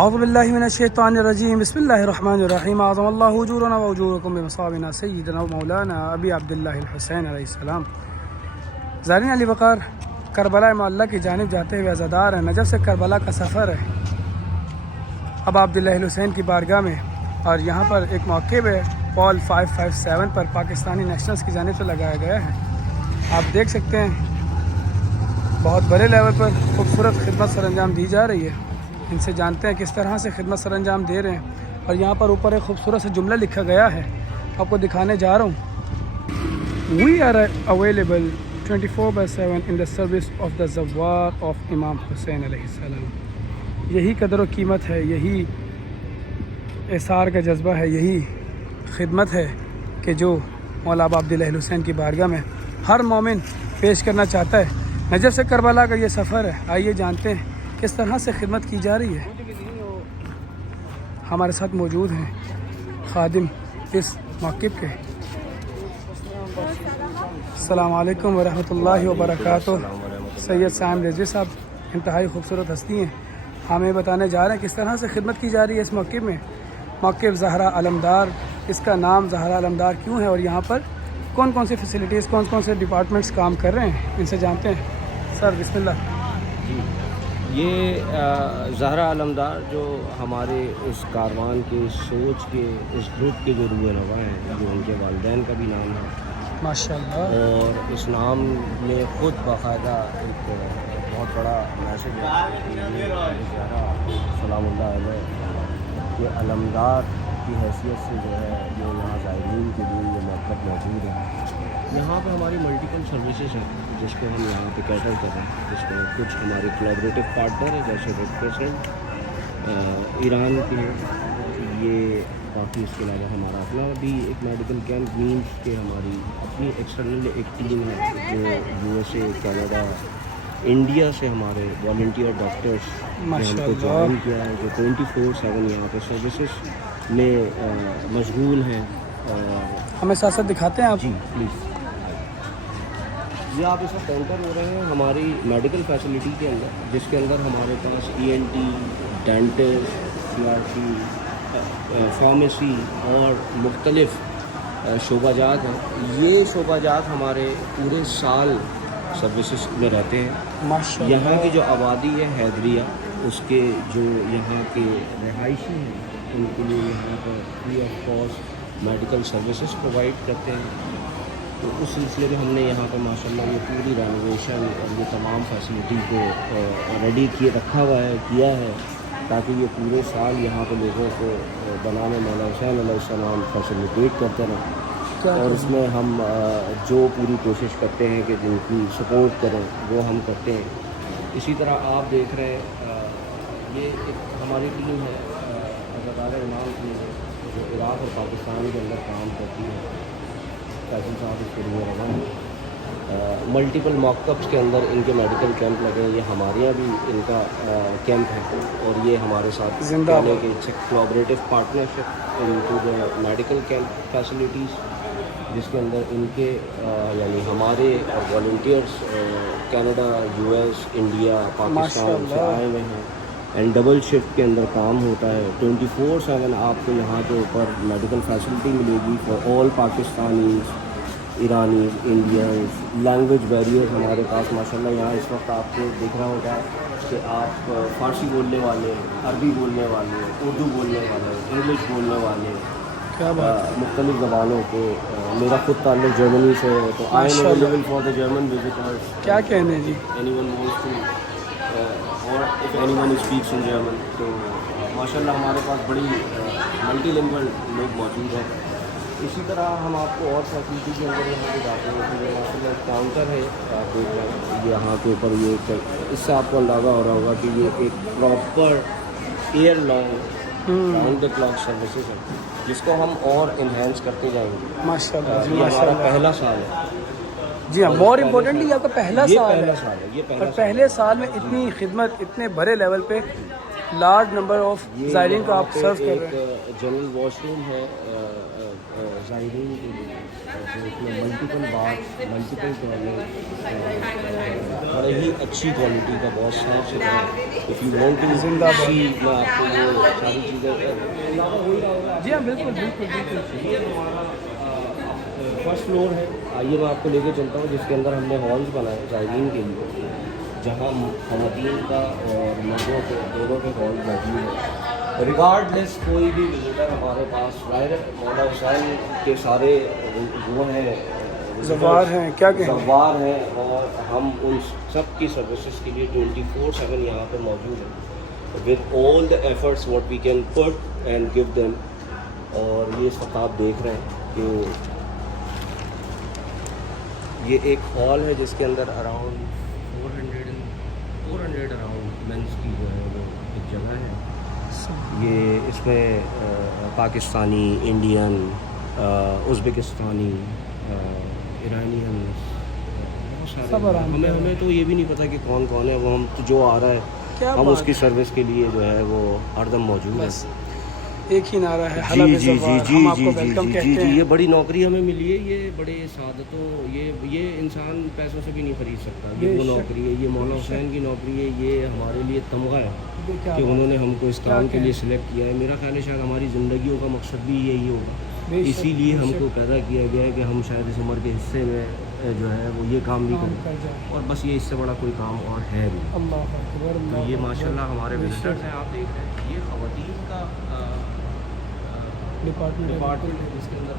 اعوذ باللہ من الشیطان الرجیم بسم اللہ الرحمن الرحیم اعظم اللہ اجورنا واجورکم بمصابنا سیدنا و مولانا ابی عبداللہ الحسین علیہ السلام۔ زائرین علی وقار، کربلا معلیٰ کی جانب جاتے ہوئے عزادار ہیں۔ نجف سے کربلا کا سفر ہے اب عبداللہ الحسین کی بارگاہ میں، اور یہاں پر ایک موقع ہے پول 557 پر پاکستانی نیشنلز کی جانب سے لگایا گیا ہے۔ آپ دیکھ سکتے ہیں بہت بڑے لیول پر خوبصورت خدمت سر انجام دی جا رہی ہے۔ ان سے جانتے ہیں کس طرح سے خدمت سر انجام دے رہے ہیں، اور یہاں پر اوپر ایک خوبصورت سے جملہ لکھا گیا ہے، آپ کو دکھانے جا رہا ہوں۔ We are available 24/7 in the service of the Zawar of امام حسین علیہ السلام۔ یہی قدر و قیمت ہے، یہی اثار کا جذبہ ہے، یہی خدمت ہے کہ جو مولا ابا عبداللہ الحسین کی بارگاہ میں ہر مومن پیش کرنا چاہتا ہے۔ نجف سے کربلا کا یہ سفر ہے، آئیے جانتے ہیں کس طرح سے خدمت کی جا رہی ہے۔ ہمارے ساتھ موجود ہیں خادم اس موقف کے۔ السلام علیکم ورحمۃ اللہ وبرکاتہ۔ سید سائم رضوی صاحب انتہائی خوبصورت ہستی ہیں، ہمیں بتانے جا رہے ہیں کس طرح سے خدمت کی جا رہی ہے اس موقف میں۔ موقف زہرا علمدار، اس کا نام زہرا علمدار کیوں ہے، اور یہاں پر کون کون سی فیسلٹیز، کون کون سے ڈپارٹمنٹس کام کر رہے ہیں، ان سے جانتے ہیں۔ سر بسم اللہ۔ جی، یہ زہرا علمدار جو ہمارے اس کاروان کے، اس سوچ کے، اس گروپ کے جو روح رواں ہیں، جو ان کے والدین کا بھی نام ہے ماشاءاللہ، اور اس نام میں خود باقاعدہ ایک بہت بڑا میسج ہے کہ یہ زہرا سلام اللہ علیہ یہ علمدار کی حیثیت سے جو ہے یہ یہاں زائرین کے لیے یہ موقع موجود ہے۔ یہاں پہ ہماری ملٹیپل سروسز ہیں جس کو ہم یہاں پہ کیٹر کر رہے ہیں، جس میں کچھ ہمارے کولیبریٹو پارٹنر ہیں جیسے ریڈ کریسنٹ ایران کے ہیں، یہ باقی اس کے علاوہ ہمارا اپنا بھی ایک میڈیکل کیمپ مینس کہ ہماری اپنی ایکسٹرنل ایک ٹیم ہے جو USA، کینیڈا، انڈیا سے ہمارے والنٹیئر ڈاکٹرس نے ہم کو جوائن کیا ہے، جو 24/7 یہاں پہ سروسز میں مشغول ہیں۔ ہمیں ساتھ ساتھ دکھاتے ہیں آپ؟ جی پلیز۔ یہ آپ اس وقت انٹر ہو رہے ہیں ہماری میڈیکل فیسلٹی کے اندر، جس کے اندر ہمارے پاس ENT، ڈینٹسٹ، CRT، فارمیسی اور مختلف شعبہ جات ہیں۔ یہ شعبہ جات ہمارے پورے سال سروسز میں رہتے ہیں۔ ماشاءاللہ، یہاں کی جو آبادی ہے حیدریہ، اس کے جو یہاں کے رہائشی ہیں ان کے لیے یہاں پر free of cost medical services provide کرتے ہیں۔ تو اس سلسلے میں ہم نے یہاں پہ ماشاءاللہ یہ پوری رینوویشن اور یہ تمام فیسلٹی کو ریڈی کیے رکھا ہوا ہے، کیا ہے، تاکہ یہ پورے سال یہاں پہ لوگوں کو بنانے مولا حسین علیہ السلام فیسلیٹیٹ کرتے رہیں، اور اس میں ہم جو پوری کوشش کرتے ہیں کہ جن کی سپورٹ کریں وہ ہم کرتے ہیں۔ اسی طرح آپ دیکھ رہے ہیں یہ ایک ہماری ٹیم ہے عزادار امام کی جو عراق اور پاکستان کے اندر کام کرتی ہے، فیصل صاحب اس کے لیے رواں ہیں۔ ملٹیپل موک اپس کے اندر ان کے میڈیکل کیمپ لگے ہیں، یہ ہمارے یہاں بھی ان کا کیمپ ہے، اور یہ ہمارے ساتھ زندہ کہ collaborative partnership in to the medical camp facilities, جس کے اندر ان کے یعنی ہمارے volunteers Canada, US، India, Pakistan سے آئے ہوئے ہیں، اینڈ ڈبل شفٹ کے اندر کام ہوتا ہے۔ 24/7 آپ کو یہاں کے اوپر میڈیکل فیسلٹی ملے گی for all Pakistanis, Iranians, Indians. Language barriers ہمارے پاس ماشاءاللہ یہاں اس وقت آپ کو دکھ رہا ہوگا کہ آپ فارسی بولنے والے، عربی بولنے والے، اردو بولنے والے، انگلش بولنے والے، کیا بات، مختلف زبانوں کے۔ میرا خود تعلق جرمنی سے ہے، تو I am available for the German visitors. کیا کہنے جی، anyone wants to اور if anyone speaks in German، تو ماشاءاللہ ہمارے پاس بڑی ملٹی لینگویج لوگ موجود ہیں۔ اسی طرح ہم آپ کو اور فیسلٹی کے اندر یہاں پہ جاتے ہیں کہ ماشاءاللہ کاؤنٹر ہے، آپ دیکھ رہے ہیں یہاں کے اوپر، یہ اس سے آپ کو اندازہ ہو رہا ہوگا کہ یہ ایک proper year long round the clock services ہے، جس کو ہم اور انہینس کرتے جائیں گے۔ ماشاءاللہ، یہ ہمارا پہلا سال ہے۔ جی ہاں، مور امپورٹنٹلی آپ کا پہلا یہ سال پہلا ہے، سال ہے، یہ اور پہلا پہلے سال میں اتنی خدمت، اتنے بڑے لیول پہ لارج نمبر آف زائرین کو آپ سرو کر رہے ہیں۔ ایک جنرل واش روم ہے زائرین کے لیے، جو اس میں ملٹیپل بار ملٹیپل بڑے ہی اچھی کوالٹی کا بہت صاف ستھرا. اف یو وانٹ ٹو زندہ باد. سی میں آپ کو وہ ساری چیزیں جی ہاں بالکل بالکل بالکل. یہ ہمارا فرسٹ فلور ہے. آئیے میں آپ کو لے کے چلتا ہوں جس کے اندر ہم نے ہالز بنائے زائرین کے لیے, جہاں خواتین کا اور مردوں کے دونوں کے ہال موجود ہیں. ریگارڈ لیس کوئی بھی وزٹر ہمارے پاس ظاہر مولا حسین کے سارے وہ ہیں زوار ہیں, کیا کہیں زوار ہیں, اور ہم ان سب کی سروسز کے لیے 24/7 یہاں پہ موجود ہیں with all the efforts what we can put and give them. اور یہ اس وقت آپ دیکھ رہے ہیں کہ یہ ایک ہال ہے جس کے اندر اراؤنڈ 400 اراؤنڈ مینس کی جو ہے وہ ایک جگہ ہے. یہ اس میں پاکستانی, انڈین, ازبکستانی, ایرانین بہت سارے. ہمیں تو یہ بھی نہیں پتہ کہ کون کون ہے, وہ ہم جو آ رہا ہے ہم اس کی سروس کے لیے جو ہے وہ ہر دم موجود ہے. ایک ہی نعرہ ہے جی جی جی جی ہم آپ جی کو جی ویلکم جی کہتے جی. ہیں. یہ بڑی نوکری ہمیں ملی ہے, یہ بڑے سعادتوں, یہ انسان پیسوں سے بھی نہیں خرید سکتا. یہ وہ نوکری ہے, یہ مولا حسین کی نوکری ہے. یہ ہمارے لیے تمغہ ہے کہ انہوں نے ہم کو اس کام کے لیے سلیکٹ کیا ہے. میرا خیال ہے شاید ہماری زندگیوں کا مقصد بھی یہی ہوگا, اسی لیے ہم کو پیدا کیا گیا ہے کہ ہم شاید اس عمر کے حصے میں جو ہے وہ یہ کام بھی کریں, اور بس یہ اس سے بڑا کوئی کام اور ہے بھی. تو یہ ماشاء اللہ ہمارے وزٹرز ہیں. آپ دیکھ رہے ہیں یہ خواتین کا ڈپارٹمنٹ ہے جس کے اندر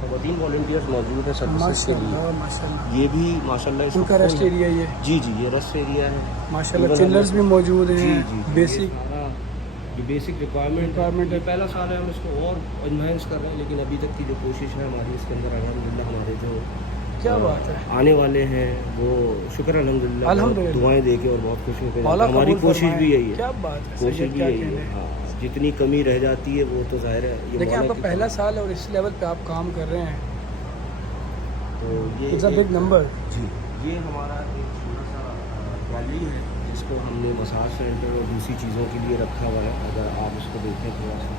خواتین والنٹیئرز موجود ہیں سروسز کے لیے. یہ بھی ماشاء اللہ ان کا ریسٹ ایریا یہ, جی جی یہ ریسٹ ایریا ہے ماشاء اللہ. چلرز بھی موجود ہیں. بیسک ریکوائرمنٹ ہے. پہلا سال ہے ہم اس کو اور انہینس کر رہے ہیں, لیکن ابھی تک کی جو کوشش ہے ہماری اس کے اندر الحمدللہ ہمارے جو کیا بات ہے آنے والے ہیں وہ شکر الحمدللہ دعائیں دے کے اور بہت خوش ہو کے. ہماری کوشش بھی یہی ہے, کیا بات ہے, کوشش بھی یہی ہے. ہاں جتنی کمی رہ جاتی ہے وہ تو ظاہر ہے. لیکن آپ کا پہلا سال ہے اور اس لیول پہ آپ کام کر رہے ہیں تو یہ اٹس اے بگ نمبر. جی یہ ہمارا ایک چھوٹا سا گیلری ہے جس کو ہم نے مساج سینٹر اور دوسری چیزوں کے لیے رکھا ہوا ہے. اگر آپ اس کو دیکھیں تھوڑا سا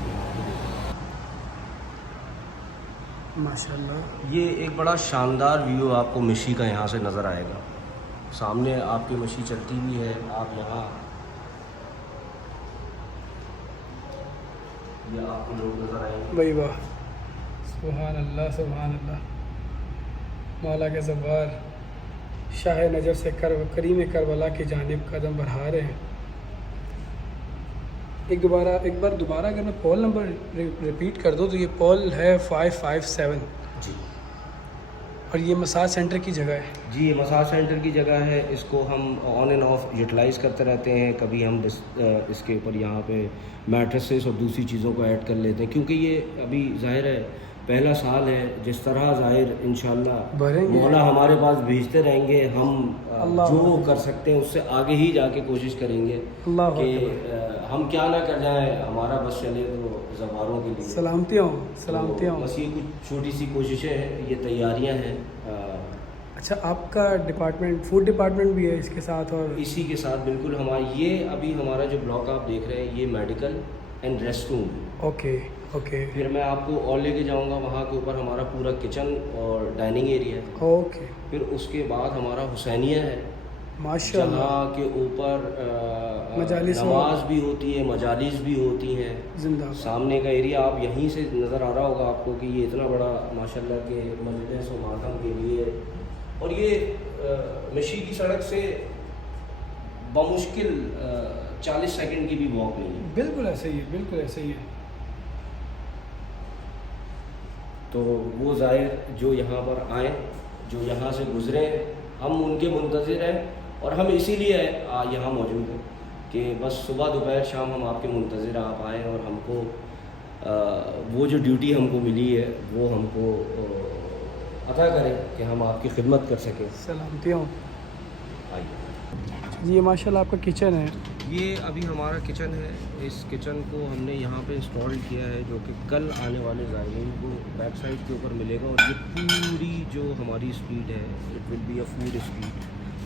ماشاء اللہ. یہ ایک بڑا شاندار ویو آپ کو مشی کا یہاں سے نظر آئے گا. سامنے آپ کی مشی چلتی ہوئی ہے. آپ یہاں یہ آپ کو لوگ نظر آئیں گے. بھائی واہ, سبحان اللہ سبحان اللہ. مولا کے زوار شاہ نجف سے کریم کربلا کی جانب قدم بڑھا رہے ہیں. ایک بار دوبارہ اگر میں پول نمبر ریپیٹ کر دوں تو یہ پول ہے 557 جی, اور یہ مساج سینٹر کی جگہ ہے. جی یہ مساج سینٹر کی جگہ ہے. اس کو ہم آن اینڈ آف یوٹیلائز کرتے رہتے ہیں. کبھی ہم اس کے اوپر یہاں پہ میٹریسز اور دوسری چیزوں کو ایڈ کر لیتے ہیں, کیونکہ یہ ابھی ظاہر ہے پہلا سال ہے. جس طرح ظاہر انشاءاللہ مولا ہمارے پاس بھیجتے رہیں گے, ہم جو کر سکتے ہیں اس سے آگے ہی جا کے کوشش کریں گے کہ ہم کیا نہ کر جائیں, ہمارا بس چلے تو زواروں کے لیے. سلامتی ہوں, سلامتی ہوں. بس یہ کچھ چھوٹی سی کوششیں ہیں, یہ تیاریاں ہیں. اچھا, آپ کا ڈپارٹمنٹ فوڈ ڈپارٹمنٹ بھی ہے اس کے ساتھ؟ اور اسی کے ساتھ بالکل یہ ابھی ہمارا جو بلاک آپ دیکھ رہے ہیں یہ medical and rest room. Okay okay. پھر میں آپ کو اور لے کے جاؤں گا وہاں کے اوپر ہمارا پورا کچن اور ڈائننگ ایریا ہے. اوکے. پھر اس کے بعد ہمارا حسینیہ ہے ماشاء اللہ, جہاں کے اوپر نماز بھی ہوتی ہے, مجالس بھی ہوتی ہیں. زندہ سامنے کا ایریا آپ یہیں سے نظر آ رہا ہوگا آپ کو کہ یہ اتنا بڑا ماشاء اللہ کے مجلس و ماتم کے لیے. اور یہ مشی کی سڑک سے بمشکل 40 سیکنڈ کی بھی واک نہیں ہے. بالکل ایسے ہی ہے, بالکل ایسے ہی ہے. تو وہ ظاہر جو یہاں پر آئیں, جو یہاں سے گزریں, ہم ان کے منتظر ہیں. اور ہم اسی لیے یہاں موجود ہیں کہ بس صبح دوپہر شام ہم آپ کے منتظر ہیں. آپ آئیں اور ہم کو وہ جو ڈیوٹی ہم کو ملی ہے وہ ہم کو عطا کریں کہ ہم آپ کی خدمت کر سکیں. سلامتی ہوں. آئیے جی یہ ماشاء اللہ آپ کا کچن ہے. یہ ابھی ہمارا کچن ہے. اس کچن کو ہم نے یہاں پہ انسٹال کیا ہے جو کہ کل آنے والے زائرین کو بیک سائڈ کے اوپر ملے گا. اور یہ پوری جو ہماری اسٹریٹ ہے it will be a food street.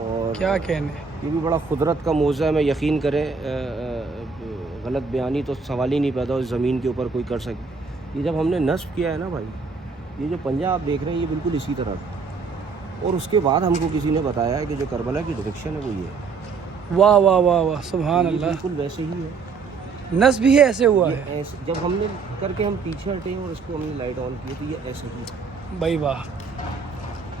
اور کیا کہنے. یہ بھی بڑا قدرت کا معجزہ ہے. میں یقین کریں غلط بیانی تو سوال ہی نہیں پیدا ہو زمین کے اوپر کوئی کر سکے. یہ جب ہم نے نصب کیا ہے نا بھائی, یہ جو پنجہ آپ دیکھ رہے ہیں یہ بالکل اسی طرح تھا, اور اس کے بعد ہم کو کسی نے بتایا ہے کہ جو کربلا کی ڈائریکشن ہے وہ یہ ہے. واہ واہ واہ واہ, سبحان یہ اللہ. بالکل ویسے ہی ہے. نصب بھی ایسے ہوا ہے. ایسے جب ہم نے کر کے ہم پیچھے ہٹے اور اس کو ہم نے لائٹ آن کی تو یہ ایسے ہی بھائی واہ.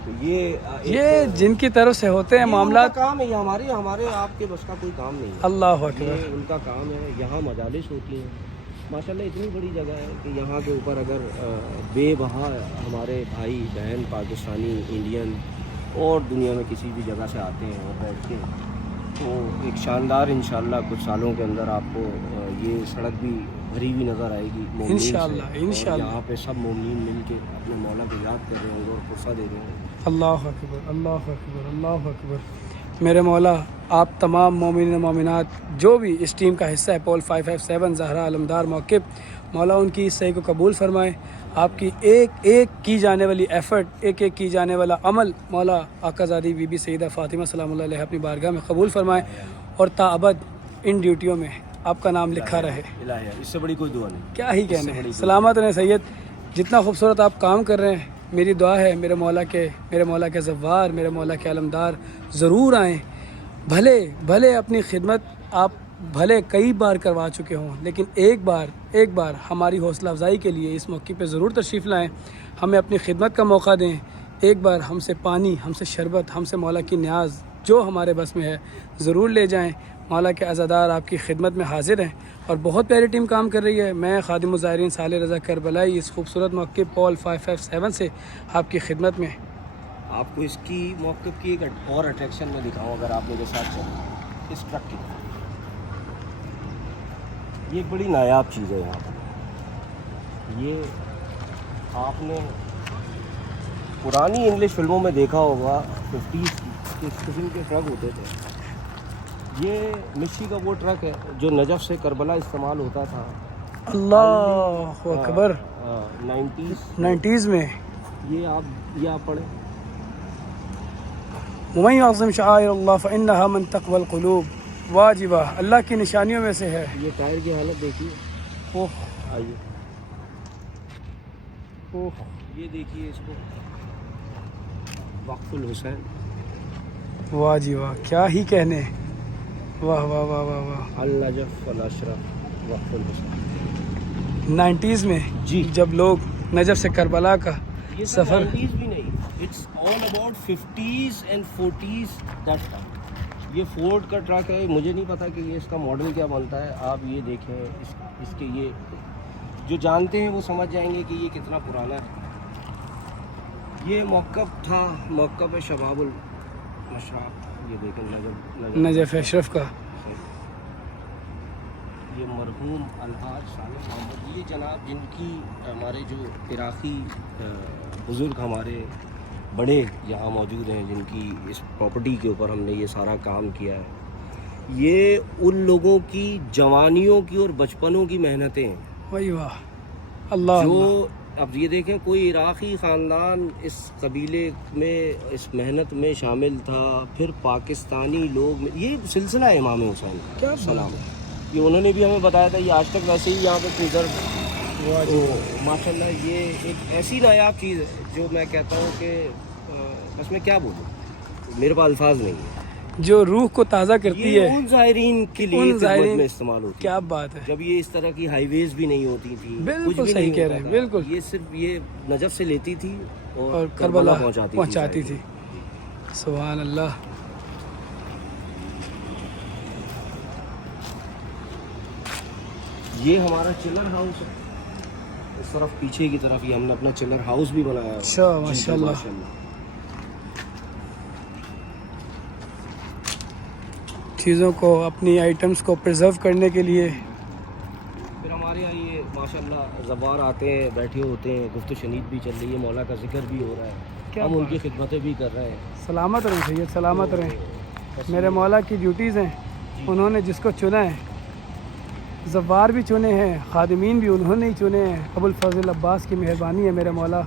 تو یہ جن کی طرف سے ہوتے ہیں معاملات, کام ہے, یہ ہمارے آپ کے بس کا کوئی کام نہیں ہے. اللہ اکبر. یہ ان کا کام ہے. یہاں مجالس ہوتی ہیں ماشاءاللہ, اتنی بڑی جگہ ہے کہ یہاں کے اوپر اگر بے بہا ہمارے بھائی بہن پاکستانی انڈین اور دنیا میں کسی بھی جگہ سے آتے ہیں اور بیٹھ کے, تو ایک شاندار انشاءاللہ کچھ سالوں کے اندر آپ کو یہ سڑک بھی بھری ہوئی نظر آئے گی مومنین سے. انشاءاللہ. اور یہاں پہ سب مومنین مل کے اپنے مولا کو یاد کر رہے ہوں گے اور قصہ دے رہے ہوں گے. اللہ اکبر, اللہ اکبر, اللہ اکبر. میرے مولا آپ تمام مومنین و مومنات جو بھی اس ٹیم کا حصہ ہے پول 557 زہرا علمدار موقب, مولا ان کی اس صحیح کو قبول فرمائے. آپ کی ایک ایک کی جانے والی ایفرٹ, ایک ایک کی جانے والا عمل مولا آقا زادی بی بی سیدہ فاطمہ سلام اللہ علیہ اپنی بارگاہ میں قبول فرمائے, اور تا ابد ان ڈیوٹیوں میں آپ کا نام لکھا رہے. الہیہ, اس سے بڑی کوئی دعا نہیں. کیا ہی کہنے. سلامت رہیں سید. جتنا خوبصورت آپ کام کر رہے ہیں, میری دعا ہے میرے مولا کے زوار, میرے مولا کے علمدار ضرور آئیں. بھلے اپنی خدمت آپ بھلے کئی بار کروا چکے ہوں, لیکن ایک بار ہماری حوصلہ افزائی کے لیے اس موقع پہ ضرور تشریف لائیں, ہمیں اپنی خدمت کا موقع دیں. ایک بار ہم سے پانی, ہم سے شربت, ہم سے مولا کی نیاز جو ہمارے بس میں ہے ضرور لے جائیں. مولا کے عزادار آپ کی خدمت میں حاضر ہیں, اور بہت پیاری ٹیم کام کر رہی ہے. میں خادم الزائرین صالح رضا کربلائی اس خوبصورت موقع پول 557 سے آپ کی خدمت میں. آپ کو اس کی موقف کی ایک اور اٹریکشن میں دکھاؤں اگر آپ میرے ساتھ چلیں. اس ٹرک کی یہ ایک بڑی نایاب چیز ہے یہاں پر. یہ آپ نے پرانی انگلش فلموں میں دیکھا ہوگا 50s کی, اس قسم کے ٹرک ہوتے تھے. یہ مشی کا وہ ٹرک ہے جو نجف سے کربلا استعمال ہوتا تھا. اللہ اکبر. 90s میں یہ آپ پڑھیں. ومن یعظم شعائر اللہ فإنہا من تقوی القلوب. واہ جی واہ, اللہ کی نشانیوں میں سے ہے. یہ ٹائر کی حالت دیکھیے. اوہ آئیے اوہ, یہ دیکھیے اس کو. وقف الحسین. واہ جی واہ, کیا ہی کہنے. واہ واہ واہ واہ واہ. النجف والاشرف وقف الحسین. 90s میں جی, جب لوگ نجف سے کربلا کا یہ سفر. 90s بھی نہیں, it's all about 50s and 40s that time. یہ فورڈ کا ٹرک ہے. مجھے نہیں پتا کہ یہ اس کا ماڈل کیا بنتا ہے. آپ یہ دیکھیں اس کے, یہ جو جانتے ہیں وہ سمجھ جائیں گے کہ یہ کتنا پرانا ہے. یہ موقف تھا, موقف شباب المشاب. یہ دیکھیں نجف اشرف کا. یہ مرحوم الحاج صالح محمد, یہ جناب جن کی ہمارے جو عراقی بزرگ ہمارے بڑے یہاں موجود ہیں, جن کی اس پراپرٹی کے اوپر ہم نے یہ سارا کام کیا ہے. یہ ان لوگوں کی جوانیوں کی اور بچپنوں کی محنتیں ہیں. واہ واہ, اللہ. جو اب یہ دیکھیں کوئی عراقی خاندان اس قبیلے میں اس محنت میں شامل تھا, پھر پاکستانی لوگ. یہ سلسلہ ہے امام حسین کا سلام. یہ انہوں نے بھی ہمیں بتایا تھا, یہ آج تک ویسے ہی یہاں پہ پریزرو. ماشاء اللہ یہ ایک ایسی نایاب چیز ہے جو میں کہتا ہوں کہ بس میں کیا بولوں, میرے پاس الفاظ نہیں ہے. جو روح کو تازہ کرتی ہے, ان زائرین کے لیے خدمت میں استعمال ہوتی ہے. کیا بات ہے. جب یہ اس طرح کی ہائی ویز بھی نہیں ہوتی تھی, بالکل صحیح کہہ رہے ہیں, بالکل. یہ صرف یہ نجف سے لیتی تھی اور کربلا پہنچاتی تھی. سبحان اللہ. یہ ہمارا چلر ہاؤس ہے. اس طرف پیچھے کی طرف یہ ہم نے اپنا چلر ہاؤس بھی بنایا ہے. اچھا, ماشاء اللہ. چیزوں کو, اپنی آئٹمس کو پرزرو کرنے کے لیے. پھر ہمارے یہاں یہ ماشاء اللہ زوار آتے ہیں, بیٹھے ہوتے ہیں, گفت و شنید بھی چل رہی ہے, مولا کا ذکر بھی ہو رہا ہے, ہم ان کی خدمتیں بھی کر رہے ہیں. سلامت رہیں سید, سلامت رہیں. میرے مولا کی ڈیوٹیز ہیں, انہوں نے جس کو چنا ہے, زوار بھی چنے ہیں, خادمین بھی انہوں نے ہی چنے ہیں. ابو الفضل عباس کی مہربانی ہے میرے مولا.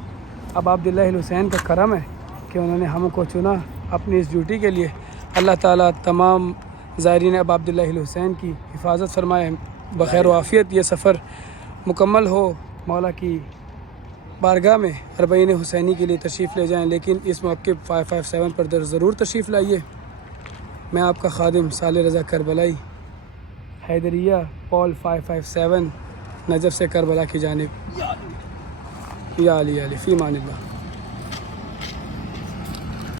اب عبداللہ الحسین کا کرم ہے کہ انہوں نے ہم کو چنا اپنی اس ڈیوٹی کے لیے. اللہ تعالیٰ تمام زائرین ابا عبداللہ الحسین کی حفاظت فرمائے، بخیر و عافیت یہ سفر مکمل ہو۔ مولا کی بارگاہ میں اربعین حسینی کے لیے تشریف لے جائیں، لیکن اس موقع 557 پر ضرور تشریف لائیے۔ میں آپ کا خادم صالح رضا کربلائی، حیدریہ پول 557 نجف سے کربلا کی جانب۔ یا علی فی امان اللہ۔